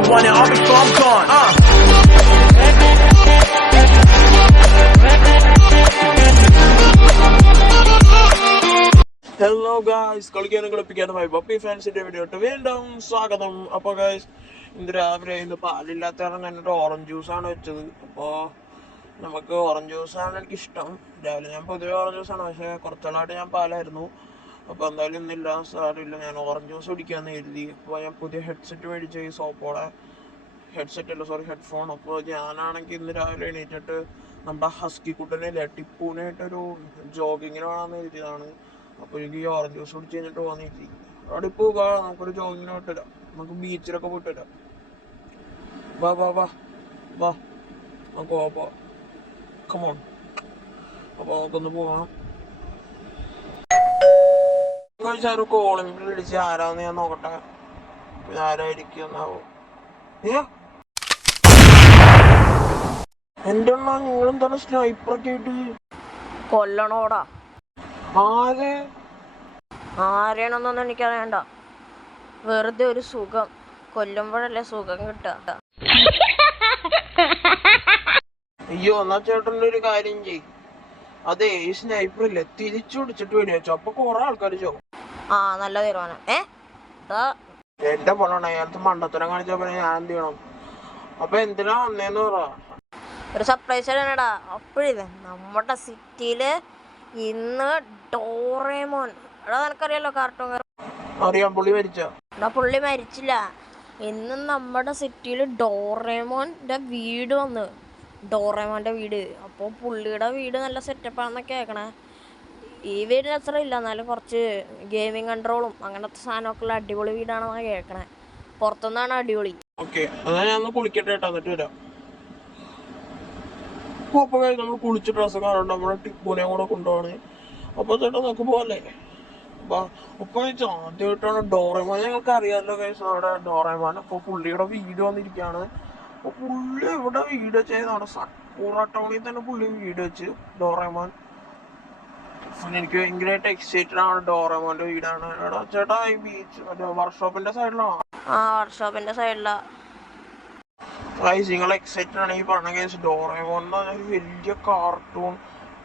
I want it all before I'm gone. Hello guys, കളിക്കാനും കളിപ്പിക്കാനുമായി puppy ഫാൻസിന്റെ video ഇട്ട് വീണ്ടും സ്വാഗതം. അപ്പോൾ ഗൈസ്, ഇന്ന് രാവിലെ പാലില്ലാത്ത കാരണം ഞാനൊരു ഓറഞ്ച് ജ്യൂസാണ് വെച്ചത്. അപ്പോൾ നമുക്ക് ഓറഞ്ച് ജ്യൂസാണ് എനിക്കിഷ്ടം. രാവിലെ ഞാൻ പൊതുവെ ഓറഞ്ച് ജ്യൂസാണ്, പക്ഷേ കുറച്ചുനാളായിട്ട് ഞാൻ പാലായിരുന്നു. അപ്പോൾ എന്തായാലും ഇന്നില്ല, സാരമില്ല, ഞാൻ ഓറഞ്ച് ജ്യൂസ് കുടിക്കാമെന്ന് കരുതി. അപ്പോൾ ഞാൻ പുതിയ ഹെഡ്സെറ്റ് മേടിച്ചു, ഈ സോപ്പോടെ ഹെഡ്ഫോൺ. അപ്പോൾ ഞാനാണെങ്കിൽ ഇന്ന് രാവിലെ എണീറ്റിട്ട് നമ്മുടെ ഹസ്കി കുട്ടനില്ലേ ടിപ്പൂനായിട്ടൊരു ജോഗിങ്ങിന് വേണമെന്ന് എഴുതിയതാണ്. അപ്പോൾ എനിക്ക് ഈ ഓറഞ്ച് ജ്യൂസ് കുടിച്ച് കഴിഞ്ഞിട്ട് തോന്നിയിട്ട് അവിടെ ഇപ്പോൾ നമുക്കൊരു ജോഗിങ്ങിന് പോയിട്ട് വരാം, നമുക്ക് ബീച്ചിലൊക്കെ പോയിട്ട് വരാം. വാ വാ വാ വാ നമുക്ക് പോവാം, കമോൺ. അപ്പോൾ നമുക്കൊന്ന് പോവാം. ചോദിച്ചാൽ കോളിംഗ് ബെൽ അടിച്ച് ആരാന്ന് ഞാൻ നോക്കട്ടെ, പിന്നെ ആരായിരിക്കും എന്നാവോ. എന്റെ അണ്ണാ, നിങ്ങളെന്താണ് സ്നൈപ്പറൊക്കെ ആയിട്ട്? കൊല്ലണോടാ. ആരെയാണെന്നൊന്നും എനിക്കറിയണ്ട, വെറുതെ ഒരു സുഖം. കൊല്ലുമ്പോഴല്ലേ സുഖം കിട്ടുക. അയ്യോ, എന്നാ ചേട്ടൻ്റെ ഒരു കാര്യം ചെയ്യും, അതെ ഈ സ്നൈപ്പർ ഇല്ലേ തിരിച്ചു പിടിച്ചിട്ട് വേണ്ടി വെച്ചോ, അപ്പൊ കൊറേ ആൾക്കാർ ചോ. നല്ല തീരുമാനം. എന്റെ പൊണ്ണ അയാളത്ത് മണ്ടത്തരം കാണിച്ച പിന്നെ ഞാൻ എന്ത് ചെയ്യണം? അപ്പൊ എന്തിനാ വന്നേന്ന് പറ. ഒരു സർപ്രൈസ് തന്നെടാ. അപ്പോഴിത് നമ്മുടെ സിറ്റിയില് ഇന്ന് ഡോറേമോൻ, എടാ നിനക്കറിയാലോ കാർട്ടൂൺ. അറിയാം, പുള്ളി മരിച്ച. എടാ പുള്ളി മരിച്ചില്ല, ഇന്ന് നമ്മുടെ സിറ്റിയിൽ ഡോറേമോൻ്റെ വീട് വന്ന്, ഡോറേമോൻ്റെ വീട്. അപ്പോൾ പുള്ളിയുടെ വീട് നല്ല സെറ്റപ്പാണെന്നൊക്കെ കേൾക്കണേ. ഈ വീടിന് അത്ര ഇല്ല, എന്നാലും കുറച്ച് ഗെയിമിങ് കൺട്രോളും അങ്ങനത്തെ സാധനമൊക്കെ ഉള്ള അടിപൊളി വീടാണെന്നാണ് കേൾക്കണേ. പുറത്തുനിന്നാണ് അടിപൊളി. ഓക്കെ, അതാ ഞാൻ കുളിക്കട്ടെ കേട്ടോ, എന്നിട്ട് വരാം. അപ്പൊ നമ്മൾ കുളിച്ച് ഡ്രസ്സൊക്കെ കാണുന്നുണ്ട്, നമ്മുടെ ടിപ്പൂനെ കൂടെ കൊണ്ടുപോകണേ. അപ്പൊ ചേട്ടാ നമുക്ക് പോകല്ലേ? അപ്പൊ ആദ്യമായിട്ടാണ് ഡോറേമോൻ, ഞങ്ങൾക്ക് അറിയാമല്ലോ കേസ് അവിടെ ഡോറേമോൻ. അപ്പൊ പുള്ളിയുടെ വീട് വന്നിരിക്കുകയാണ്. അപ്പൊ പുള്ളി ഇവിടെ വീട് വെച്ചതാണ്, സക്കൂറ ടൗണിൽ തന്നെ പുള്ളി വീട് വെച്ച് ഡോറേമോൻ. എനിക്ക് ഭയങ്കരമായിട്ട് എക്സൈറ്റഡ് ആണ്, ഡോറേമോന്റെ വീടാണ്. എടാ ചേട്ടാ, ഈ ബീച്ച് മറ്റേ വർക്ക്ഷോപ്പിന്റെ സൈഡിലാണോ? വർക്ക്ഷോപ്പിന്റെ സൈഡിലാ. നിങ്ങൾ എക്സൈറ്റഡ് ആണ് ഈ പറഞ്ഞ കേസ്. ഡോറേമോൻ എന്ന് പറഞ്ഞാൽ വലിയ കാർട്ടൂൺ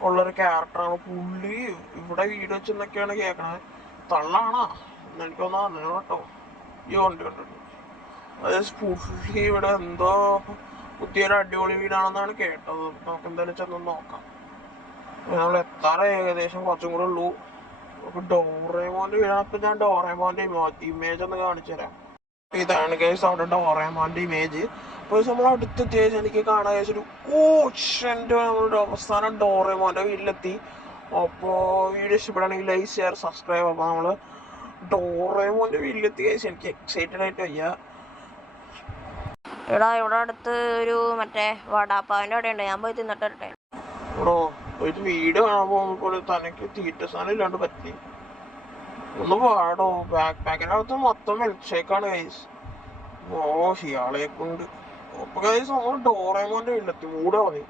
ഉള്ളൊരു ക്യാരക്ടറാണ്. പുള്ളി ഇവിടെ വീട് വെച്ചെന്നൊക്കെയാണ് കേൾക്കണത്. തള്ളാണോ എനിക്കൊന്നും അറിഞ്ഞു കേട്ടോ. ഈ ഉണ്ട് അതായത് പുള്ളി ഇവിടെ എന്തോ പുതിയൊരു അടിപൊളി വീടാണെന്നാണ് കേട്ടത്. നമുക്ക് എന്തായാലും ചെന്ന് നോക്കാം. നമ്മൾ എത്താറ് ഏകദേശം കുറച്ചും കൂടെ ഉള്ളൂ. ഡോറേമോന്റെ വീടാണ്. അപ്പൊ ഞാൻ ഡോറേമോന്റെ ഇമേജ് ഒന്ന് കാണിച്ചു തരാം. ഇതാണ് കേസ് അവിടെ ഡോറേമോന്റെ ഇമേജ്. അപ്പോൾ നമ്മൾ അടുത്തെത്തിയ എനിക്ക് കാണാൻ കഴിച്ചൊരു നമ്മളുടെ അവസാനം ഡോറേമോന്റെ വീട്ടിലെത്തി. അപ്പോൾ വീഡിയോ ഇഷ്ടപ്പെടുകയാണെങ്കിൽ ലൈക്ക് ഷെയർ സബ്സ്ക്രൈബ്. അപ്പോൾ നമ്മൾ ഡോറേമോന്റെ വീട്ടിലെത്തി കഴിച്ച് എനിക്ക് എക്സൈറ്റഡ് ആയിട്ട് വയ്യ. എടാ ഇവിടെ അടുത്ത് ഒരു മറ്റേ വടാപ്പാവിന്റെ അവിടെ ഉണ്ട്, ഞാൻ പോയി തിന്നിട്ട് വരട്ടെ. ബ്രോ, ഒരു വീട് കാണാൻ പോകുമ്പോൾ തനിക്ക് തീറ്റ സാധനം ഇല്ലാണ്ട് പറ്റി ഒന്ന് പാടോ. ബാക്ക് പാക്കിനകത്ത് മൊത്തം മിൽക്ക് ഷേക്കാണ് ഗൈസ്. ഇയാളെ കൊണ്ട്. അപ്പൊ ഗൈസ് നമ്മൾ ഡോറേമോന്റെ വീട്ടിലെത്തി. മൂടാ മതി.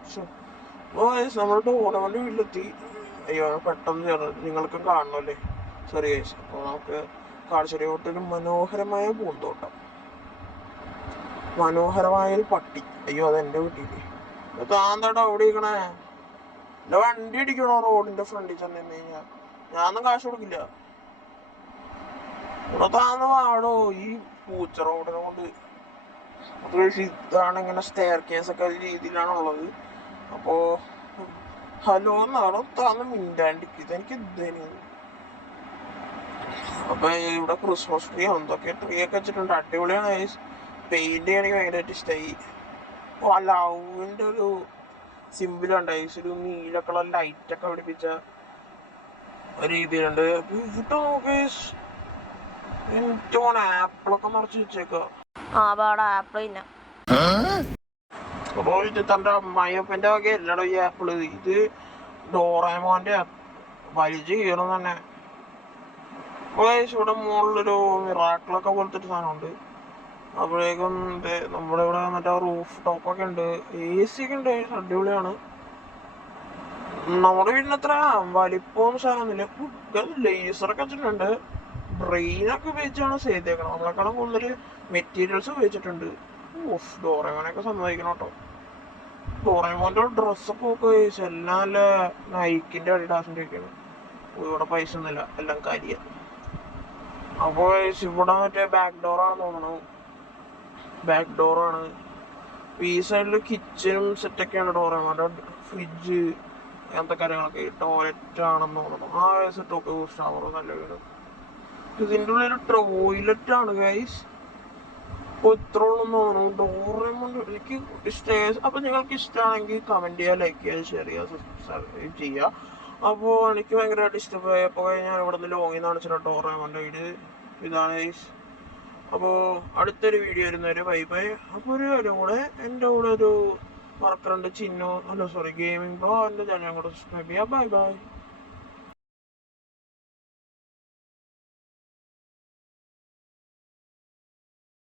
ഗൈസ് നമ്മൾ ഡോറേമോന്റെ വീട്ടിലെത്തി. അയ്യോ, പെട്ടെന്ന് നിങ്ങൾക്കും കാണണമല്ലേ, സോറി ഗൈസ്. അപ്പോൾ നമുക്ക് കാഴ്ചയോട്ടൊരു മനോഹരമായ പൂന്തോട്ടം, മനോഹരമായൊരു പട്ടി. അയ്യോ, അതെന്റെ വീട്ടില്. താന്താട്ടോ അവിടെ ഇരിക്കണേ? എന്റെ വണ്ടി അടിക്കണോ റോഡിന്റെ ഫ്രണ്ടിൽ ചെന്ന് കഴിഞ്ഞാൽ? ഞാനൊന്നും കാശ് കൊടുക്കില്ല. ഇവിടെ താന്ന് പാടോ ഈ പൂച്ച റോഡിനെ കൊണ്ട്. ഇതാണ് ഇങ്ങനെ സ്റ്റെയർ കേസ് ഒക്കെ രീതിയിലാണുള്ളത്. അപ്പോ ഹലോ എന്നാണോ താന്ന് മിണ്ടാണ്ടിക്ക്, ഇതെനിക്ക് ഇതേന്. അപ്പൊ ഇവിടെ ക്രിസ്മസ് ട്രീ എന്തൊക്കെ ട്രീ ഒക്കെ വെച്ചിട്ടുണ്ട്, അടിപൊളിയാണ്. പെയിന്റ് ചെയ്യണമെങ്കിൽ ഭയങ്കരമായിട്ട് ഇഷ്ടമായി. ആ ലവിന്റെ ഒരു സിമ്പിളുണ്ട്, ഒരു നീല കളർ ലൈറ്റൊക്കെ പിടിപ്പിച്ച ഒരു രീതിയിലുണ്ട്. ഇവിടെ നോക്ക്, ആപ്പിളൊക്കെ മറിച്ച് വെച്ചേക്ക. അപ്പൊ ഇത് തന്റെ അമ്മായിയപ്പന്റെ വക അല്ലടോ ഈ ആപ്പിള്, ഇത് ഡോറേമോന്റെ വലിച്ചു കീറും തന്നെ. ഇവിടെ മുകളിലൊരു മിറാക്കിളൊക്കെ പോലത്തെ ഒരു സാധനമുണ്ട്. അപ്പോഴേക്കും നമ്മുടെ ഇവിടെ മറ്റേ റൂഫ് ടോപ്പൊക്കെ ഉണ്ട്, AC ഒക്കെ ഉണ്ട്, അടിപൊളിയാണ്. നമ്മുടെ വീടിന് അത്ര വലിപ്പവും സാധനമൊന്നുമില്ല. ലേസറൊക്കെ വെച്ചിട്ടുണ്ട്, ബ്രെയിനൊക്കെ ഉപയോഗിച്ചാണ് ചെയ്തേക്കണം. നമ്മളെക്കാളും കൂടുതൽ മെറ്റീരിയൽസ് ഉപയോഗിച്ചിട്ടുണ്ട്. ഓഫ് ഡോറേമോനൊക്കെ സമ്മതിക്കണം കേട്ടോ. ഡോറേമോന്റെ ഡ്രസ്സൊക്കെ നോക്കുക എല്ലാം നല്ല നൈക്കിന്റെ അഡിഡാസിന്റെ ഒക്കെയാണ്. ഇവിടെ പൈസ ഒന്നുമില്ല, എല്ലാം കാര്യം. അപ്പോൾ ഇവിടെ മറ്റേ ബാക്ക് ഡോറാണ് തോന്നണു. ബാക്ക് ഡോറാണ്. ഈ സൈഡിൽ കിച്ചനും സെറ്റൊക്കെയാണ്. ഡോറേമോന്റെ ഫ്രിഡ്ജ് അങ്ങനത്തെ കാര്യങ്ങളൊക്കെ. ടോയ്ലറ്റ് ആണെന്ന് തോന്നുന്നു. ആ സെറ്റൊക്കെ ഷവർ നല്ല വീട്. ഇതിൻ്റെ ഉള്ളിൽ ടോയ്ലറ്റ് ആണ് ഗൈസ്. അപ്പോൾ ഇത്ര ഉള്ളെന്ന് തോന്നുന്നു. ഡോറേമോൻ എനിക്ക് ഇഷ്ടമായി. അപ്പോൾ നിങ്ങൾക്ക് ഇഷ്ടമാണെങ്കിൽ കമൻറ്റ് ചെയ്യുക, ലൈക്ക് ചെയ്യുക, ഷെയർ ചെയ്യുക, സബ്സ്ക്രൈബ് ചെയ്യുക. അപ്പോൾ എനിക്ക് ഭയങ്കരമായിട്ട് ഇഷ്ടമായി. അപ്പോൾ ഞാൻ ഇവിടെ നിന്ന് ലോങ്ങിൽ നിന്ന് കാണിച്ചിട്ട് ഡോറേമോൻ്റെ വീട് ഇതാണ് ഗൈസ്. അപ്പോൾ അടുത്തൊരു വീഡിയോ വരുന്നവരെ ബൈ ബൈ. അപ്പോൾ ഒരു കാര്യം കൂടെ, എൻ്റെ കൂടെ ഒരു വർക്കറുണ്ട് ചിന്നു, അല്ല സോറി ഗെയിമിംഗ് ബ്രോ, എൻ്റെ ചാനൽ കൂടെ സബ്സ്ക്രൈബ് ചെയ്യുക. Bye bye.